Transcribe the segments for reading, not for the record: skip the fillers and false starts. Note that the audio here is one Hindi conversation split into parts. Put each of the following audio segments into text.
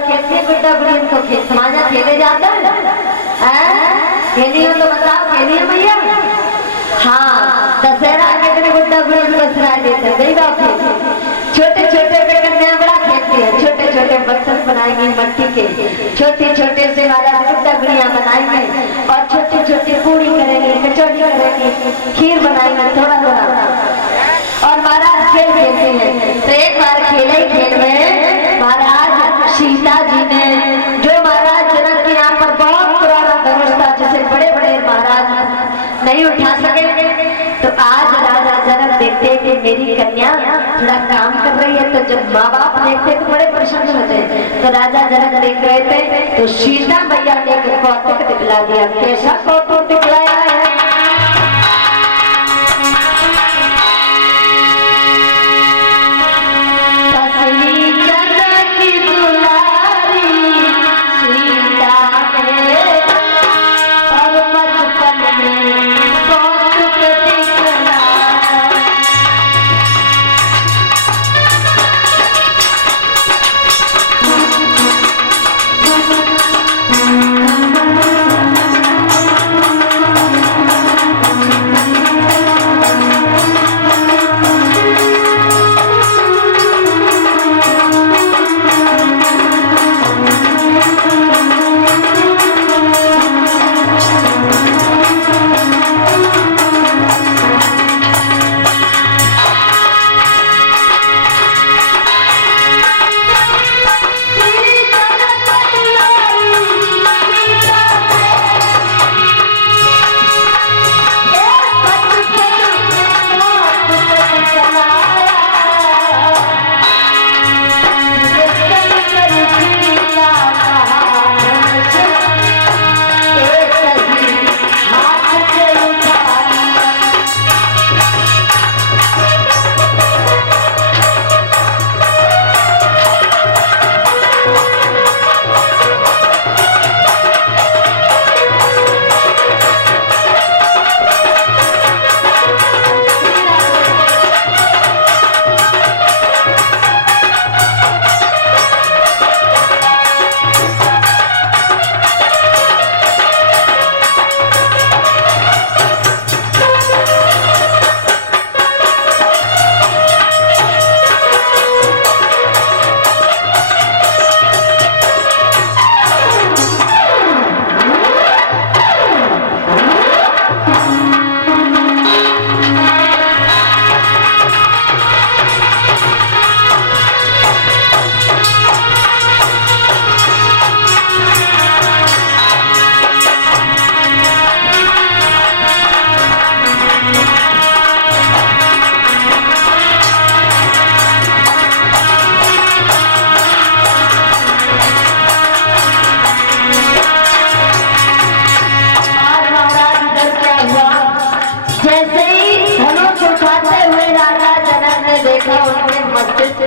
खेलती गुड्डा गुड़ियन को खेल समाजा खेले जाता है खेली हो तो बताओ खेली है भैया। हाँ दशहरा के दिन गुड्डा गुड़ियन को सराय देते गई बात छोटे छोटे पे कन्या बड़ा खेलती है छोटे छोटे बर्तन बनाएंगे मट्टी के छोटे छोटे से महाराज गुड्डा गुड़िया बनाएंगे और छोटी छोटी पूरी करेंगे कचौड़ी करेंगे खीर बनाएंगे थोड़ा थोड़ा और महाराज खेल खेलते हैं। तो एक बार खेले खेल में महाराज सीता जी ने जो महाराज जनक के यहाँ पर बहुत पुराना धनुष था जिसे बड़े बड़े महाराज नहीं उठा सके तो आज राजा जनक देखते कि मेरी कन्या थोड़ा काम कर रही है तो जब माँ बाप देखते तो बड़े प्रसन्न होते तो राजा जनक देख रहे थे तो सीता मैया ने कौतुक दिखला दिया। कैसा कौतुक दिखलाया है?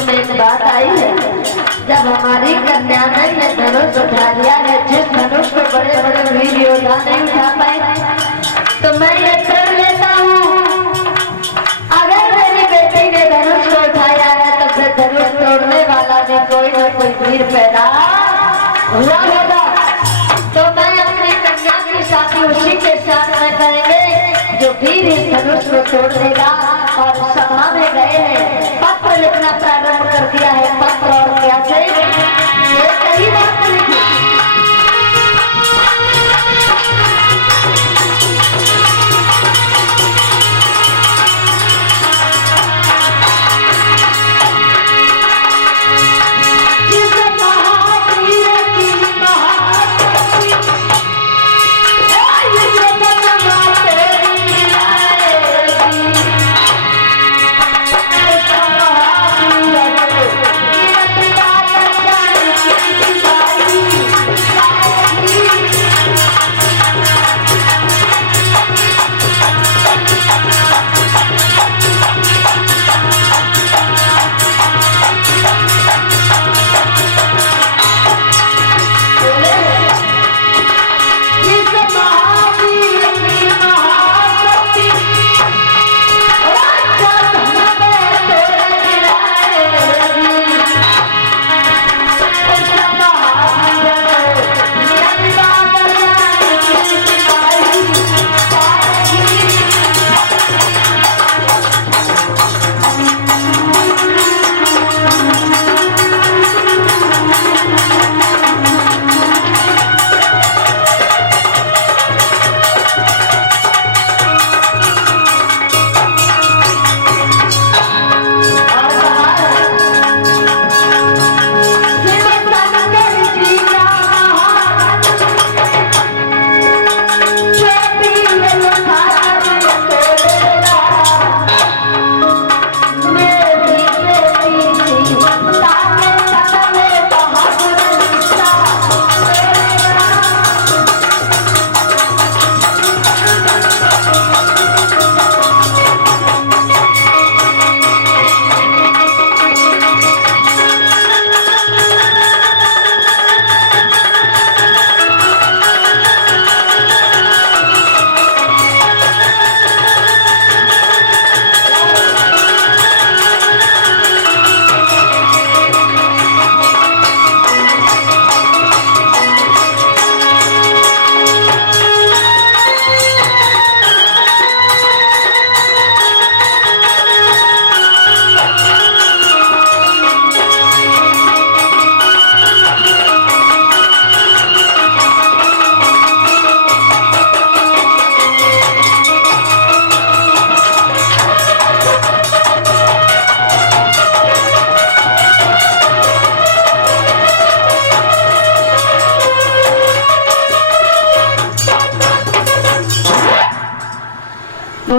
में एक बात आई है जब हमारी कन्या ने ये धनुष उठा लिया है जिस धनुष को बड़े बड़े वीर योद्धा नहीं उठा पाए तो मैं ये प्रण लेता हूँ अगर मेरी बेटी ने धनुष को उठाया है तो फिर धनुष तोड़ने वाला भी कोई ना कोई वीर पैदा हुआ होगा। तो मैं अपनी कन्या की शादी उसी के साथ में करेंगे जो वीर इस धनुष को तोड़ देगा। और सभा में गए हैं पत्र लिखना प्रारंभ कर दिया है। पत्र और क्या से कई बात लिखी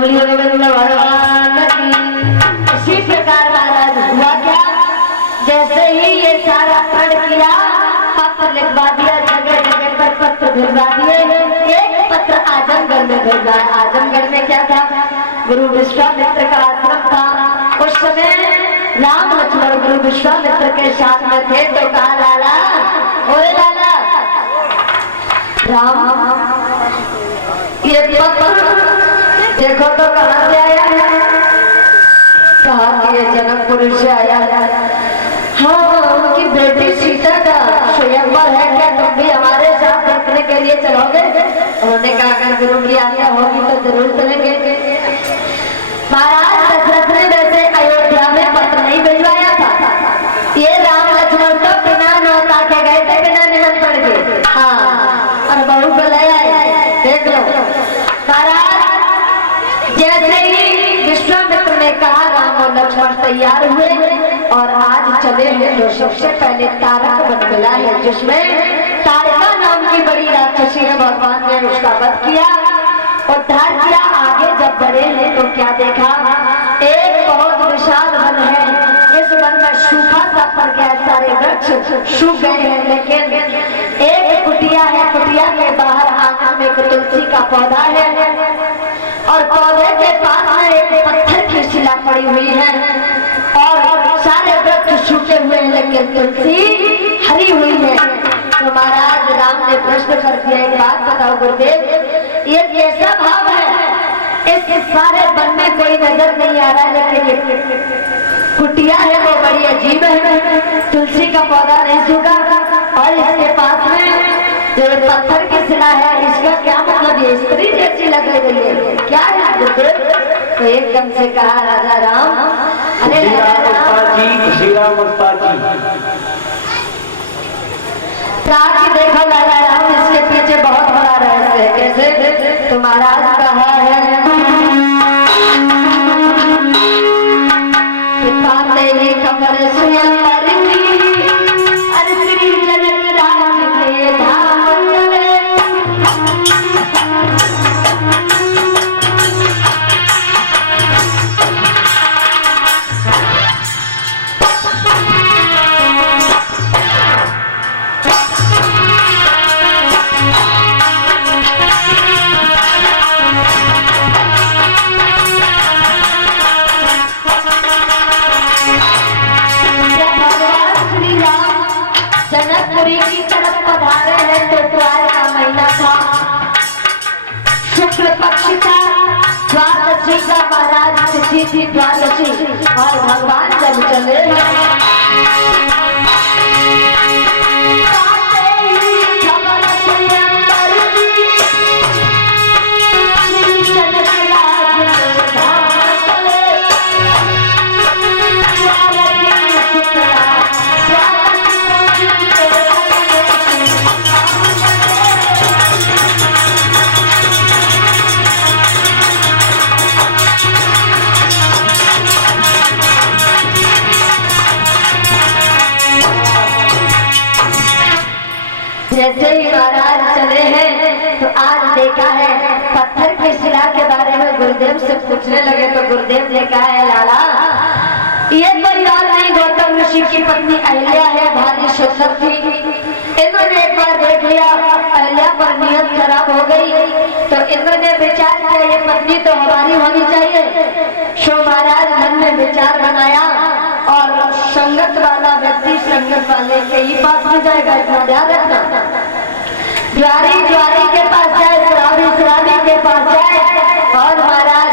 बोलिए गोविंद भगवान की। इसी प्रकार महाराज हुआ क्या, जैसे ही ये सारा प्रण किया, पत्र लिखवा दिया, जगह जगह पर पत्र भिजवा दिए। एक पत्र आजमगढ़ में भेजा। आजमगढ़ में क्या था, गुरु विश्वामित्र का आश्रम था। उस समय राम लक्ष्मण गुरु विश्वामित्र के साथ में थे। तो कहा, लाला, ओए लाला, राम, ये पत्र देखो तो कहाँ से आया है। कहा कि ये जनकपुर से आया है। हाँ, उनकी बेटी सीता का स्वयंवर है, क्या तुम भी हमारे साथ देखने के लिए चलोगे? उन्होंने कहा, अगर गुरु की आज्ञा होगी तो जरूर चलेंगे। महाराज दशरथ ने वैसे अयोध्या में पत्र नहीं भिजवाया था। ये राम लक्ष्मण तो बिना नौता के गए थे, बिना निमंत्रण के। हाँ, और बहू को ले आए। देख लो महाराज, जैसे ही विश्वामित्र ने कहा, राम और लक्ष्मण तैयार हुए और आज चले हैं। तो सबसे पहले तारक वन मिला है, जिसमें तारका नाम की बड़ी राक्षसी है। भगवान ने उसका वध किया, उद्धार किया। आगे जब बढ़े हैं तो क्या देखा, एक बहुत विशाल वन है। इस वन में सूखा सा पड़ गया, सारे वृक्ष सूख गए हैं, लेकिन एक कुटिया है। कुटिया के बाहर आंगन में एक तुलसी का पौधा है और पौधे के पास में एक पत्थर की शिला पड़ी हुई है और सारे वृक्ष सूखे हुए हैं, लेकिन तुलसी हरी हुई है। तो महाराज राम ने प्रश्न कर दिया, एक बात बताओ गुरुदेव, ये कैसा भाव है? इस सारे वन में कोई नजर नहीं आ रहा, लेकिन ये कुटिया है वो बड़ी अजीब है। तुलसी का पौधा नहीं सूखा और इसके पास में जो पत्थर की शिला है, इसका क्या मतलब? ये स्त्री जैसी लग रही है, क्या है गुरुदेव? तो एकदम से कहा राजा राम, अरे देखो लाला राम, इसके पीछे बहुत बड़ा रहस्य है। कैसे? तो महाराज कहा है कि पाते ही खबर स्वयं श्री जनक राज के धाम चले। जनकपुरी की तरफ पधारे हैं तो प्यार का महीना था, शुक्ल पक्ष था, द्वादशी का महाराज तिथि थी द्वादशी। और भगवान जब चले जैसे ही महाराज चले हैं तो आज देखा है पत्थर की शिला के बारे में गुरुदेव से पूछने लगे। तो गुरुदेव ने कहा है, लाला, ये कोई और नहीं, गौतम ऋषि की पत्नी अहिल्या है, भारी सुंदर थी। इन्होंने एक बार देख लिया, अहिल्या पर नियत खराब हो गई, तो इन्होंने विचार किया ये पत्नी तो हमारी होनी चाहिए। सो महाराज मन में विचार बनाया और संगत वाला व्यक्ति संगत वाले के ही पास में जाएगा, इतना ध्यान रखना। ज्वारी ज्वारी के पास जाए, शराबी शराबी के पास जाए और महाराज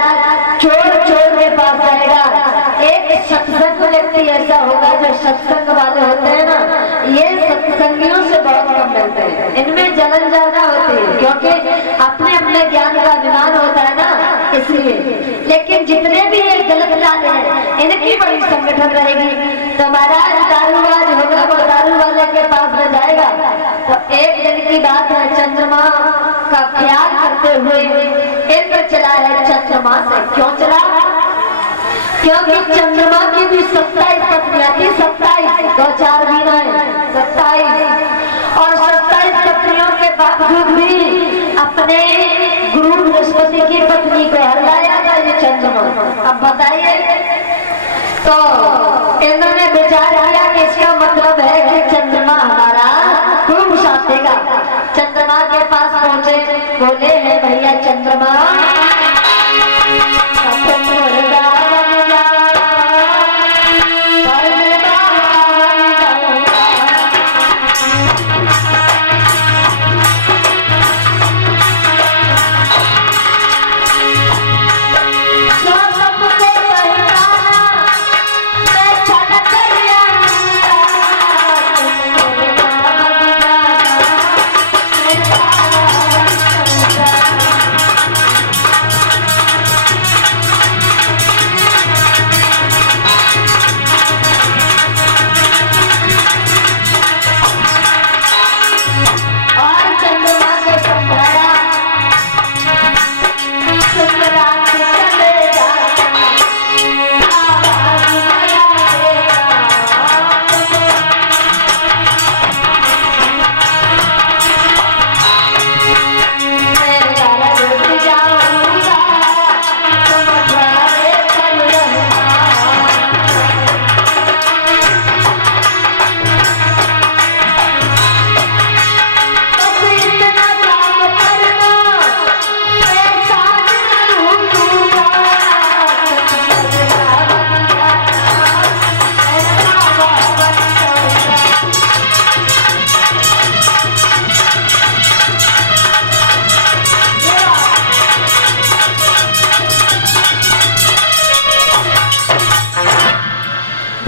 चोर चोर के पास जाएगा। एक सत्संग व्यक्ति ऐसा होगा जो सत्संग वाले होते हैं ना, ये सत्संगियों से बहुत कम मिलते हैं, इनमें जलन ज्यादा होती है क्योंकि अपने अपने ज्ञान का अभिमान होता है ना, इसलिए। लेकिन जितने भी ये गलत लाने हैं इनकी बड़ी संगठन रहेगी। तो महाराज दारूबाज होगा, वो दारू वाले के पास में जाएगा। तो एक दिन की बात है, चंद्रमा का ख्याल करते हुए इंद्र चला है चंद्रमा से। क्यों चला? क्योंकि चंद्रमा की भी 27 पत्नियां थी, 27, 2 4 भी नहीं, 27। और 27 पत्नियों के बावजूद भी अपने गुरु बृहस्पति की पत्नी को हर लाया था। अब बताइए, तो इन्होंने विचार किया कि इसका मतलब है कि चंद्रमा हमारा खूब साथ देगा। चंद्रमा के पास पहुंचे, बोले हैं भैया चंद्रमा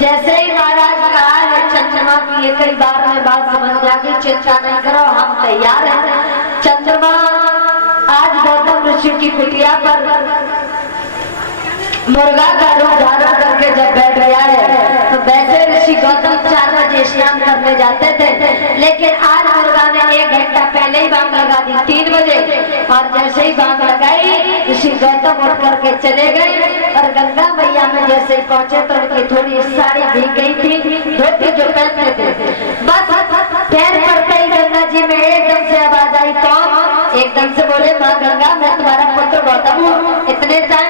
जैसे ही महाराज कहा है चंद्रमा की ये कई बार में बात समझ में आ गई, चिंता नहीं करो हम तैयार हैं। चंद्रमा आज गौतम ऋषि की कुटिया पर मुर्गा का रूप धारण करके जब बैठ गया है, तो वैसे ऋषि गौतम 4 बजे स्नान करने जाते थे, लेकिन आज मुर्गा ने 1 घंटा पहले ही बांग लगा दी 3 बजे, और जैसे ही बांग लगाई ऋषि गौतम उठ करके चले गए और गंगा मैया में जैसे ही पहुंचे तो उनकी थोड़ी साड़ी भीग गई थी, धोती जो पहनते थे, बस पैर पड़ते ही गंगा जी में एकदम से आवाज आई, कौन? एकदम से बोले माँ गंगा मैं तुम्हारा पुत्र गौतम हूँ। इतने टाइम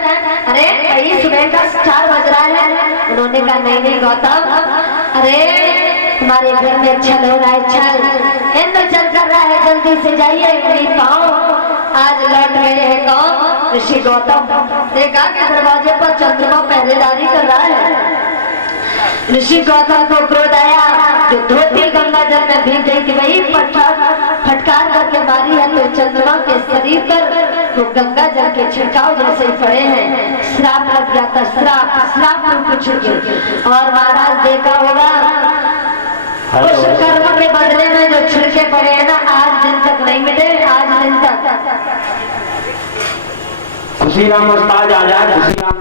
अरे भाई सुबह का 4 बज रहा है। उन्होंने कहा नहीं नहीं गौतम, अरे तुम्हारे घर में छल हो रहा है, छल इंद्र चल कर रहा है, जल्दी से जाइए नहीं पाओ। आज लौट गए हैं कौन? ऋषि गौतम। देखा कि दरवाजे पर चंद्रमा पहरेदारी कर रहा है। ऋषि गौतम को क्रोध आया, जो धोती गंगा जल में भीग गई थी वही फटकार करके मारी है, तो चंद्रमा के शरीर पर वो गंगा जल के छिड़काव जैसे ही पड़े हैं, श्राप लग गया था, श्राप रूप छिड़के। और महाराज देखा होगा उस कर्म के बदले में जो छिड़के पड़े हैं ना, आज दिन तक नहीं मिले, आज दिन तक। खुशी राम उस्ताद आ जाए, खुशी राम।